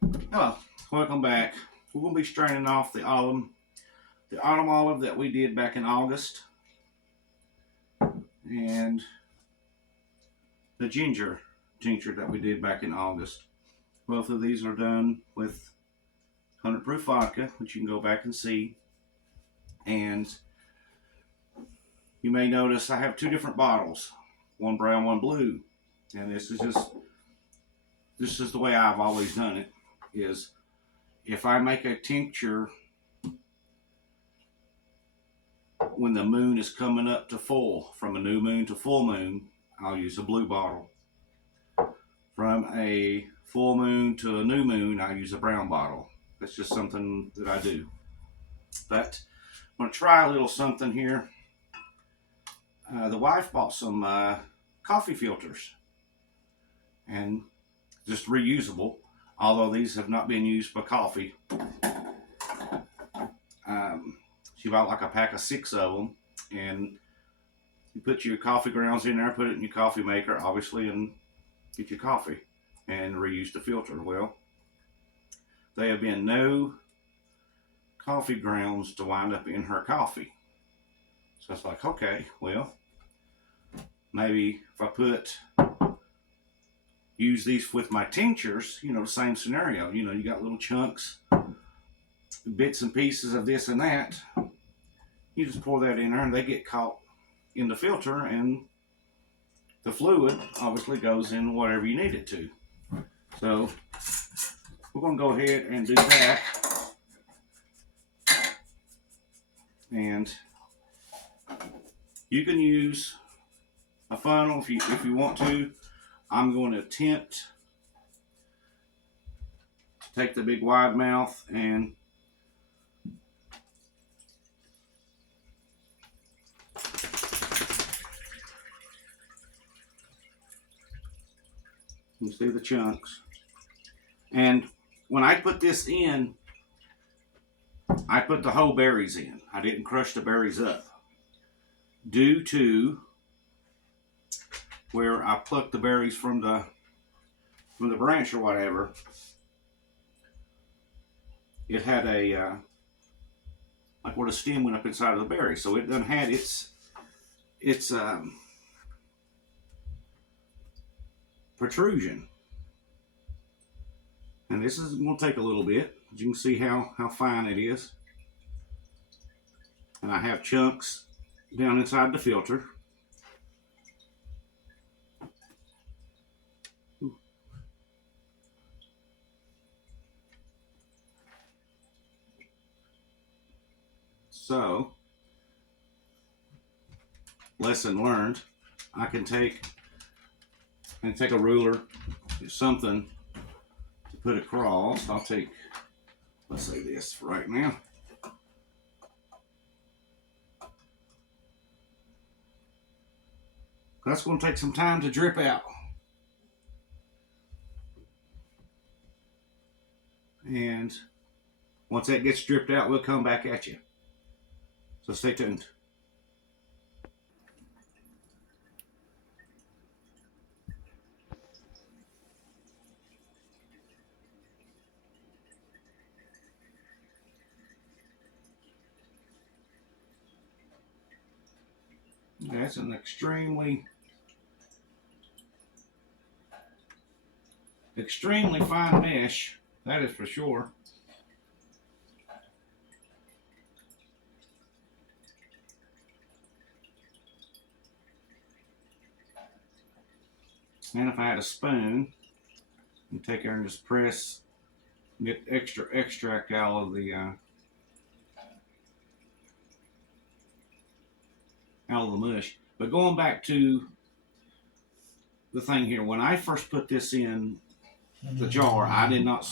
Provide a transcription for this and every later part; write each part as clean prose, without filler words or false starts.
Hello, welcome back. We're going to be straining off the autumn olive that we did back in August, and the ginger tincture that we did back in August. Both of these are done with 100 proof vodka, which you can go back and see. And you may notice I have two different bottles, one brown, one blue. And this is the way I've always done it. Is if I make a tincture when the moon is coming up to full, from a new moon to full moon, I'll use a blue bottle. From a full moon to a new moon, I use a brown bottle. That's just something that I do. But I'm going to try a little something here. The wife bought some coffee filters, and just reusable, although these have not been used for coffee. She bought like a pack of 6 of them, and you put your coffee grounds in there, put it in your coffee maker, obviously, and get your coffee and reuse the filter. Well, there have been no coffee grounds to wind up in her coffee. So it's like, okay, well, maybe if I use these with my tinctures, the same scenario. You got little chunks, bits and pieces of this and that. You just pour that in there and they get caught in the filter, and the fluid obviously goes in whatever you need it to. So we're going to go ahead and do that. And you can use a funnel if you want to. I'm going to attempt to take the big wide mouth and you see the chunks. And when I put this in, I put the whole berries in. I didn't crush the berries up, due to where I plucked the berries from the branch or whatever. It had a like where the stem went up inside of the berry, so it done had its protrusion. And this is going to take a little bit. As you can see how fine it is. And I have chunks down inside the filter. So, lesson learned. I can take a ruler, do something to put across. I'll take, let's say this for right now. That's going to take some time to drip out. And once that gets dripped out, we'll come back at you. So stay tuned. That's an extremely fine mesh, that is for sure. And if I had a spoon, you take there and just press, get extra extract out of the mush. But going back to the thing here, when I first put this in the jar, I did not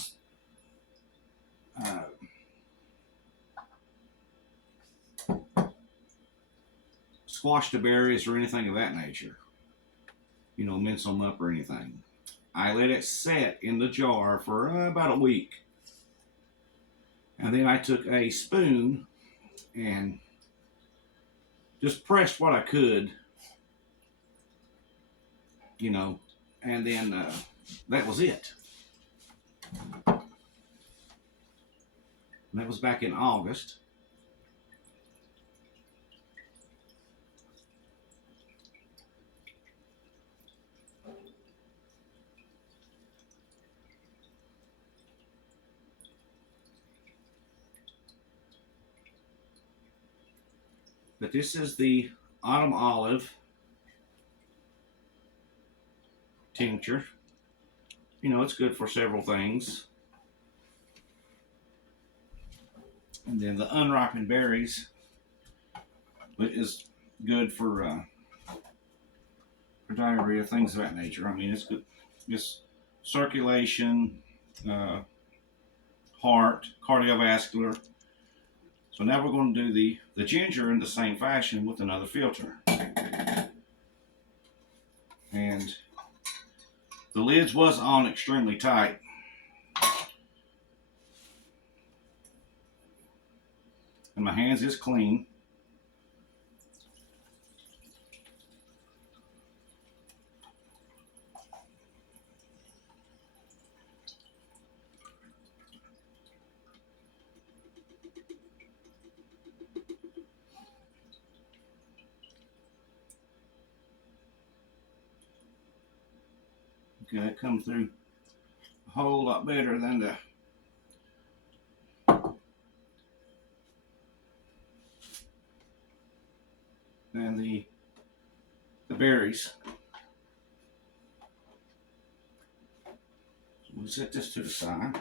squash the berries or anything of that nature, mince them up or anything. I let it set in the jar for about a week, and then I took a spoon and just pressed what I could, and then that was it. And that was back in August. But this is the autumn olive tincture. You know, it's good for several things. And then the unripened berries is good for diarrhea, things of that nature. I mean, it's good. Just circulation, heart, cardiovascular. So now we're going to do the ginger in the same fashion with another filter. And the lids was on extremely tight. And my hands is clean. Okay, that comes through a whole lot better than the berries. So we'll set this to the side.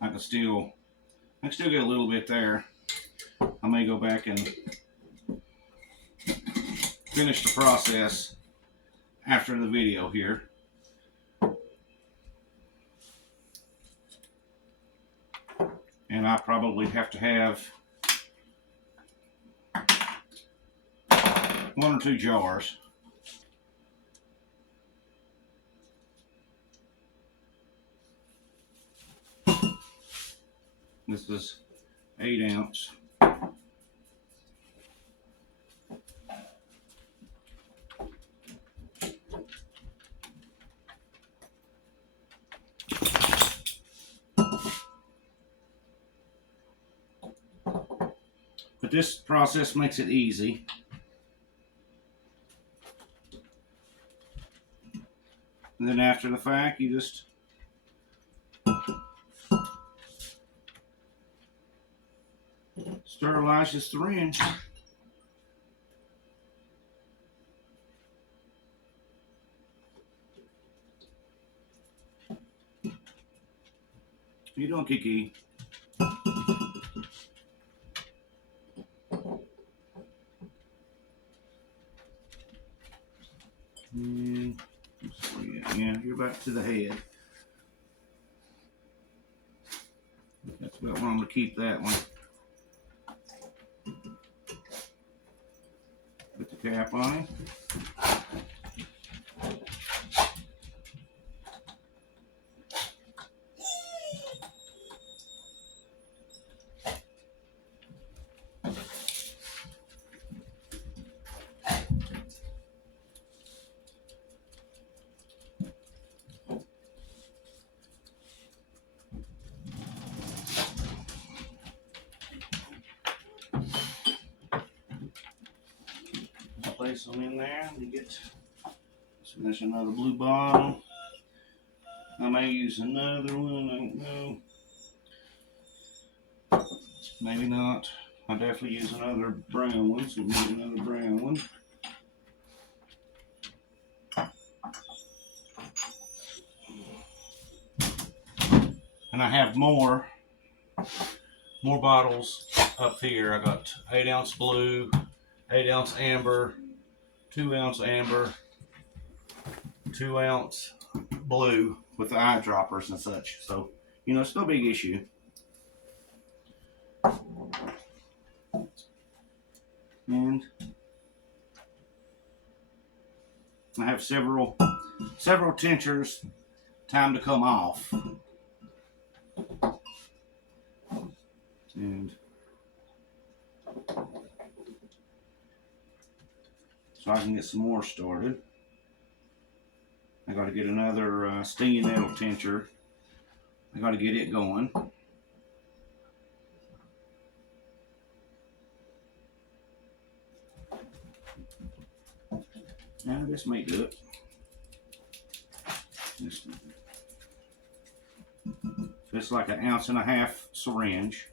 I can still get a little bit there. I may go back and finish the process after the video here. And I probably have to have 1 or 2 jars. This is 8 ounce. But this process makes it easy. And then after the fact, you just sterilize the syringe. You doing, Kiki? Yeah, you're back to the head. That's about where I'm going to keep that one. Put the cap on it. Place them in there. You get, so there's another blue bottle. I may use another one, I don't know. Maybe not. I'll definitely use another brown one, so we need another brown one. And I have more bottles up here. I got 8 ounce blue, 8 ounce amber, 2 ounce amber, 2 ounce blue with the eyedroppers and such. So, you know, it's no big issue. And I have several tinctures time to come off. And so I can get some more started. I got to get another stinging nettle tincture I got to get it going. Now this may do it. It's like an 1.5 ounce syringe.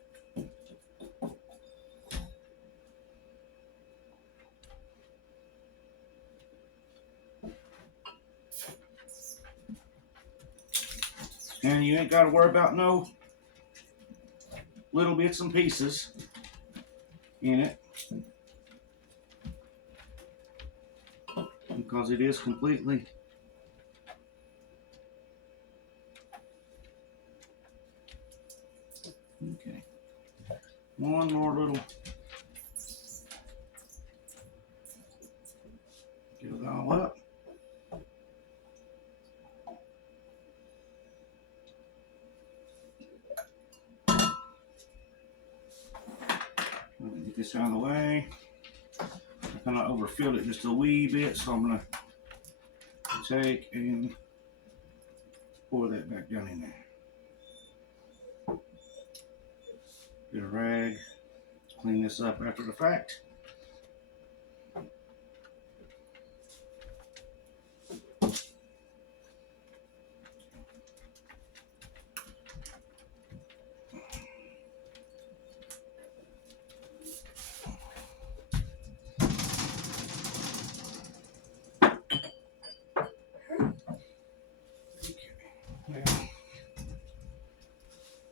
And you ain't got to worry about no little bits and pieces in it, because it is completely okay. One more little, get it all up. Get this out of the way. I kind of overfilled it just a wee bit, so I'm going to take and pour that back down in there. Get a rag, clean this up after the fact.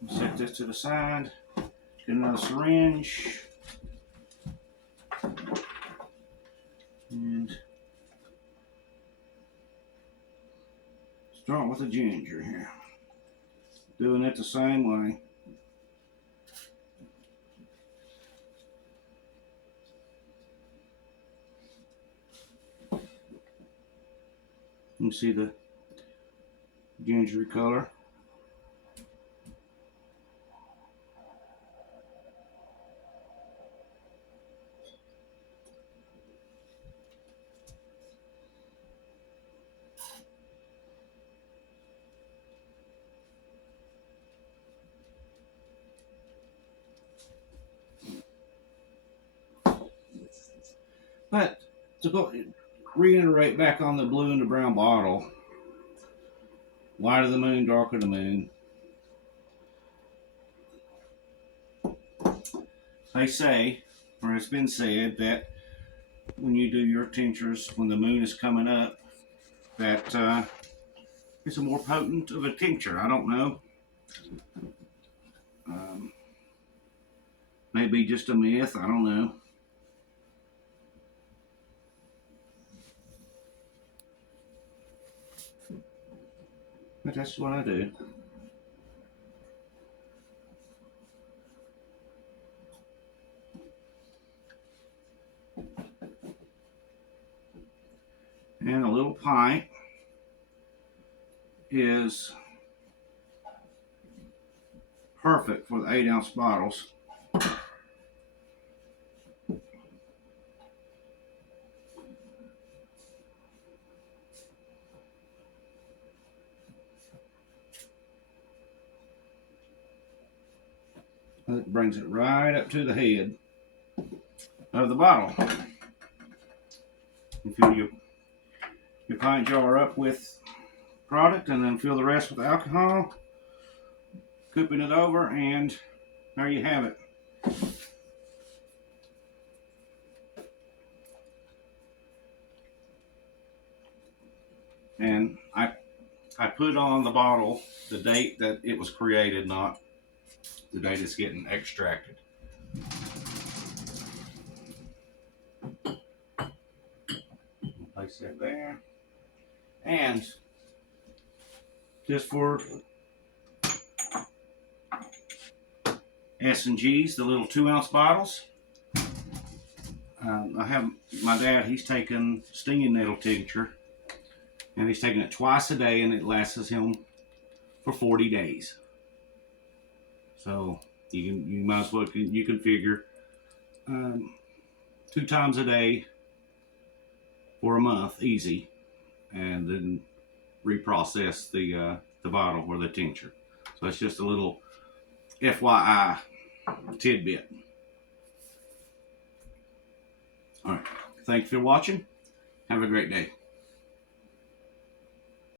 Set this to the side. Get another syringe. And start with the ginger here. Doing it the same way. You can see the gingery color. But to go reiterate back on the blue and the brown bottle, lighter the moon, darker the moon. They say, or it's been said, that when you do your tinctures, when the moon is coming up, that it's a more potent of a tincture. I don't know. Maybe just a myth. I don't know. But that's what I do. And a little pint is perfect for the 8-ounce bottles. It brings it right up to the head of the bottle. You fill your pint jar up with product and then fill the rest with alcohol, cooping it over, and there you have it. And I put on the bottle the date that it was created, not the date it's getting extracted. Place that there. And just for S&Gs, the little 2-ounce bottles, I have my dad, he's taken stinging nettle tincture, and he's taking it twice a day, and it lasts him for 40 days. So you might as well, you can figure 2 times a day for a month, easy, and then reprocess the bottle or the tincture. So it's just a little FYI tidbit. All right. Thanks for watching. Have a great day.